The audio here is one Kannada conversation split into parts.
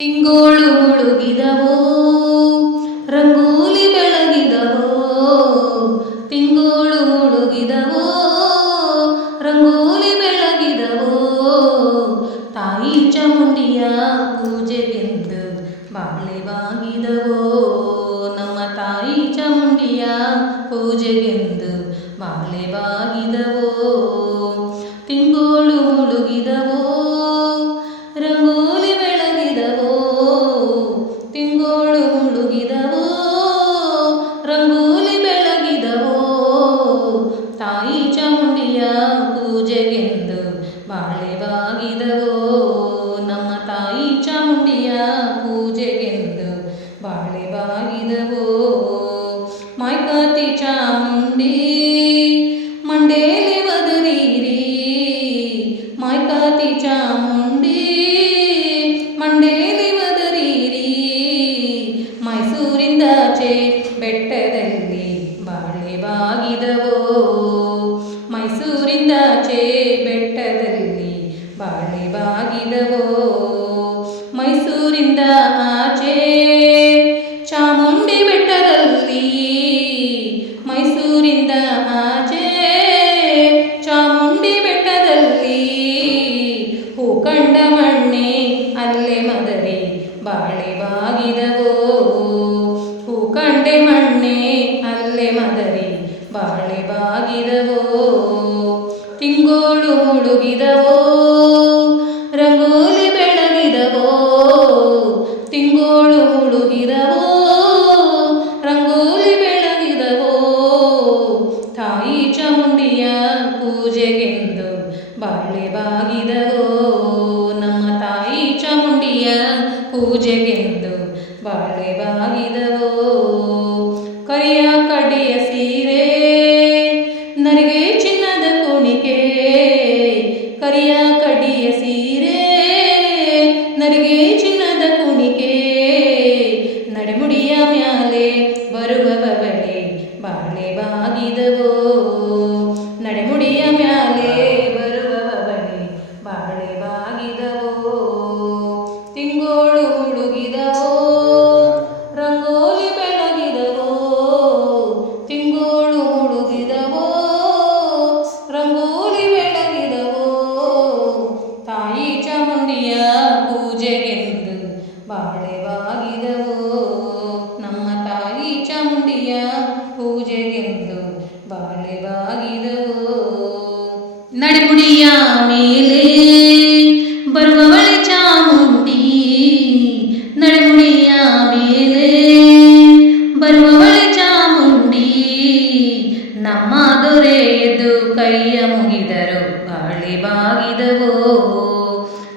ತಿಂಗೋಳು ಮುಳುಗಿದವೋ ರಂಗೋಲಿ ಬೆಳಗಿದವೋ, ತಿಂಗೋಳು ಮುಳುಗಿದವೋ ರಂಗೋಲಿ ಬೆಳಗಿದವೋ, ತಾಯಿ ಚಾಮುಂಡಿಯ ಪೂಜೆಗೆಂದು ಬಾಳೆವಾಗಿದವೋ, ನಮ್ಮ ತಾಯಿ ಚಾಮುಂಡಿಯ ಪೂಜೆಗೆಂದು ಬಾಳೆವಾಗಿದವೋ. ತಿಂಗೋಳು ಮುಳುಗಿದವೋ ರಂಗೋಲಿ ಬೆಳಗಿದವೋ, ತಿಂಗೋಳು ಮುಳುಗಿದವೋ ರಂಗೋಲಿ ಬೆಳಗಿದವೋ, ತಾಯಿ ಚಾಮುಂಡಿಯ ಪೂಜೆಗೆಂದು ಬಾಳೆವಾಗಿದವೋ, ನಮ್ಮ ತಾಯಿ ಚಾಮುಂಡಿಯ ಪೂಜೆಗೆಂದು ಬಾಳೆವಾಗಿದವೋ. ಮಾಯ್ಕಾತಿ ಚಾಮುಂಡಿ ಮಂಡೇಲಿ ಒದರಿರಿ, ಮಾಯ್ಕಾತಿ ಚಾಮುಂಡಿ ಮಂಡೇಲಿ ಒದರಿರಿ, ಮೈಸೂರಿಂದಾಚೆ ಬೆಟ್ಟದಲ್ಲಿ ಬಾಳೆವಾಗಿದವೋ, ಮೈಸೂರಿಂದಾಚೆ ಬೆಟ್ಟದಲ್ಲಿ ಬಾಳೆವಾಗಿದವೋ, ಮೈಸೂರಿಂದ ಆಚೆ ಚಾಮುಂಡಿ ಬೆಟ್ಟದಲ್ಲಿ, ಮೈಸೂರಿಂದ ಆಚೆ ಚಾಮುಂಡಿ ಬೆಟ್ಟದಲ್ಲಿ, ಹೂ ಕಂಡ ಮಣ್ಣೆ ಅಲ್ಲೇ ಮದರಿ ಬಾಳೆವಾಗಿದವೋ, ಹೂ ಕಂಡೆ ಮಣ್ಣೆ ಅಲ್ಲೇ ಮದರಿ ಬಾಳೆವಾಗಿದವೋ. ತಿಂಗೋಳು ಮುಳುಗಿದವೋ ರಂಗೋಲಿ ಬೆಳಗಿದವೋ, ತಿಂಗೋಳು ಮುಳುಗಿದವೋ ರಂಗೋಲಿ ಬೆಳಗಿದವೋ, ತಾಯಿ ಚಾಮುಂಡಿಯ ಪೂಜೆಗೆಂದು ಬಾಳೆವಾಗಿದವೋ, ನಮ್ಮ ತಾಯಿ ಚಾಮುಂಡಿಯ ಪೂಜೆಗೆಂದು ಬಾಳೆವಾಗಿದವೋ. ಕರಿಯ ಕಡೆಯ ಸೀರೆ ನರಿಗೆ ಚಿನ್ನದ ಕುಣಿಕೆ, ಕರಿಯ ಕಡಿಯ ಸೀರೆ ನರಿಗೆ ಚಿನ್ನದ ಕುಣಿಕೆ, ನಡೆಮುಡಿಯ ಮ್ಯಾಲೆ ಬರುವವಳೆ ಬಾಳೆವಾಗಿದವೋ, ನಡೆಮುಡಿಯ ಮ್ಯಾಲೆ ಬರುವವಳೆ ಬಾಳೆವಾಗಿದವೋ. ತಿಂಗೋಳು ಮುಳುಗಿದವೋ ರಂಗೋಲಿ ಬೆಳಗಿದವೋ, ತಿಂಗೋಳು ಮುಳುಗಿದವೋ ರಂಗೋಲಿ ಬೆಳಗಿದವೋ, ತಾಯಿ ಚಾಮುಂಡಿಯ ಪೂಜೆಗೆಂದು ಬಾಳೆವಾಗಿದವೋ, ನಮ್ಮ ತಾಯಿ ಚಾಮುಂಡಿಯ ಪೂಜೆಗೆಂದು ಬಾಳೆವಾಗಿದವೋ. ನಡೆಮುಡಿಯ ಮೇಲೆ ಬರುವವಳೆ ಚಾಮುಂಡಿ, ನಡೆಮುಡಿಯ ಮೇಲೆ ಬರುವವಳೆ ಚಾಮುಂಡಿ, ನಮ್ಮ ದೊರೆ ಎದ್ದು ಕೈಯ ಮುಗಿದರು ಬಾಳೆವಾಗಿದವೋ,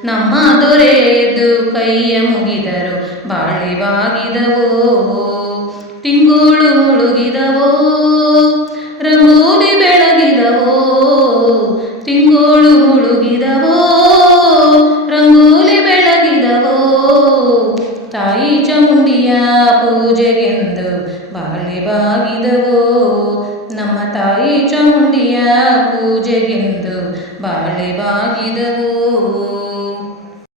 ನಮ್ಮ ದೊರೆ ಎದ್ದು ಕೈಯ ಮುಗಿದರು ಬಾಳೆವಾಗಿದವೋ. ತಿಂಗೋಳು ಮುಳುಗಿದವೋ ರಂಗೋಲಿ ಬೆಳಗಿದವೋ, ತಿಂಗೋಳು ಮುಳುಗಿದವೋ ರಂಗೋಲಿ ಬೆಳಗಿದವೋ, ತಾಯಿ ಚಾಮುಂಡಿಯ ಪೂಜೆಗೆಂದು ಬಾಳೆವಾಗಿದವೋ, ನಮ್ಮ ತಾಯಿ ಚಾಮುಂಡಿಯ ಪೂಜೆಗೆಂದು ಬಾಳೆವಾಗಿದವೋ.